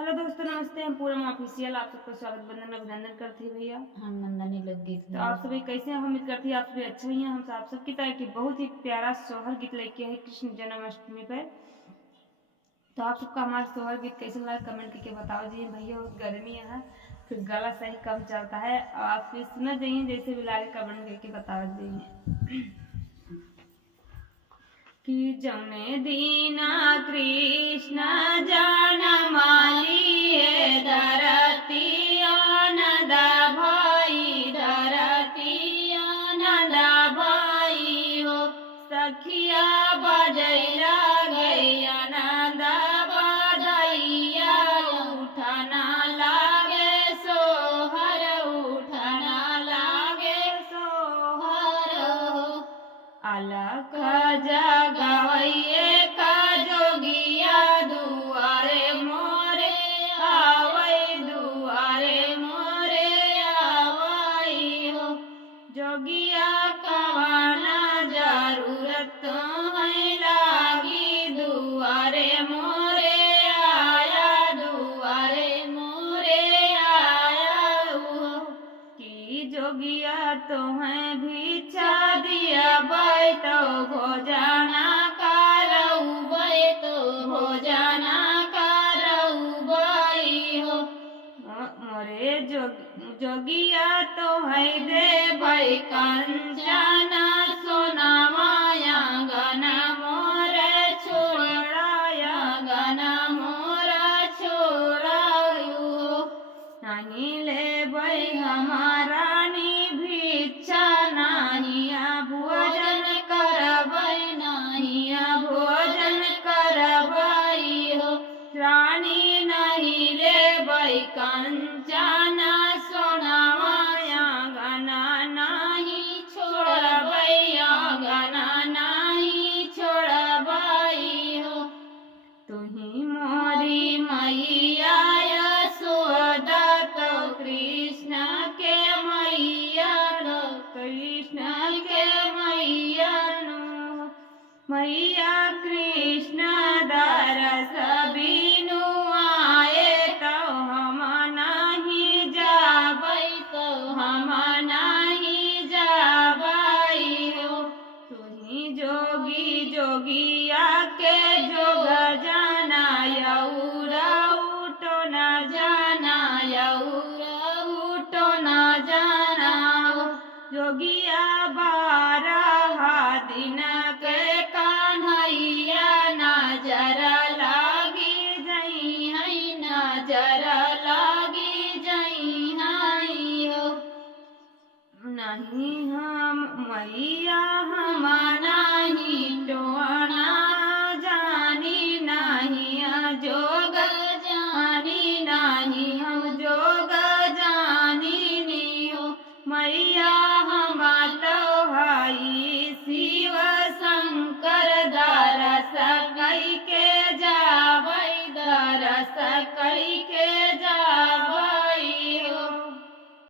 Hello दोस्तों, नमस्ते। हम पूरम ऑफिशियल आप सबका स्वागत वंदन अभिनंदन करते हैं भैया। हम नंदनी लोग गीत तो आप सभी कैसे हैं? हम उम्मीद करते हैं आप सभी अच्छे ही हैं। हम आप सबकी तरह की बहुत ही प्यारा सोहर गीत लेके हैं कृष्ण जन्माष्टमी पर। तो आप सबका हमारा सोहर गीत कैसे लगा कमेंट करके बताओ जी भैया। बहुत गर्मी है, फिर गला सही कम चलता है और आप फिर सुना जाइए जैसे भी लागे कमेंट करके बताओ जाइए कि जौने दीना कृष्ण जन्म लिए धरती आनंद भाई, धरती आनंद भाई हो। सखिया बजैला गई आनंद बधैया, उठना लागे सोहर, उठना लागे सोहर हो। अलख जगवैये का जोगिया दुआरे मोरे आवै, दुआरे मोरे आवै हो। जोगिया कवाना जरूरत है लागी, दुआरे मोरे आया, दुआरे मोरे आया हो। कि जोगिया तुम्हें भिक्षा दिया बैठो भोजना करऊ, बैठो भोजना करऊ बई हो। मोरे जोगिया तो है दे भाई कंचना सोना माया गना मोरे छोड़ाया, गना मोरा छोड़ायू नहीं ले भाई हमारा भिक्षा, नाहिया भोजन करबै, नाहिया भोजन करबै हो। रानी नहीं लेबै कंचना सोना माया गना नाही छोड़बै, गना नाही छोड़बै हो। तुही मोरी मैया यशोदा तो कृष्ण के मैया, तो कृष्ण के मैया नु। मैया कृष्ण दरस बिनु आए तो हम नहीं जाबै, तो हम नहीं जाबै हो। तुही जोगी जोगिया के जोग जाना यौरा उठो न जाना, यौरा उठो न जाना हो। जोगिया 12 दिन के कान्हैया नजर लागी जई है, नजर लागी जई है हो। नहीं हम मैया हम नहीं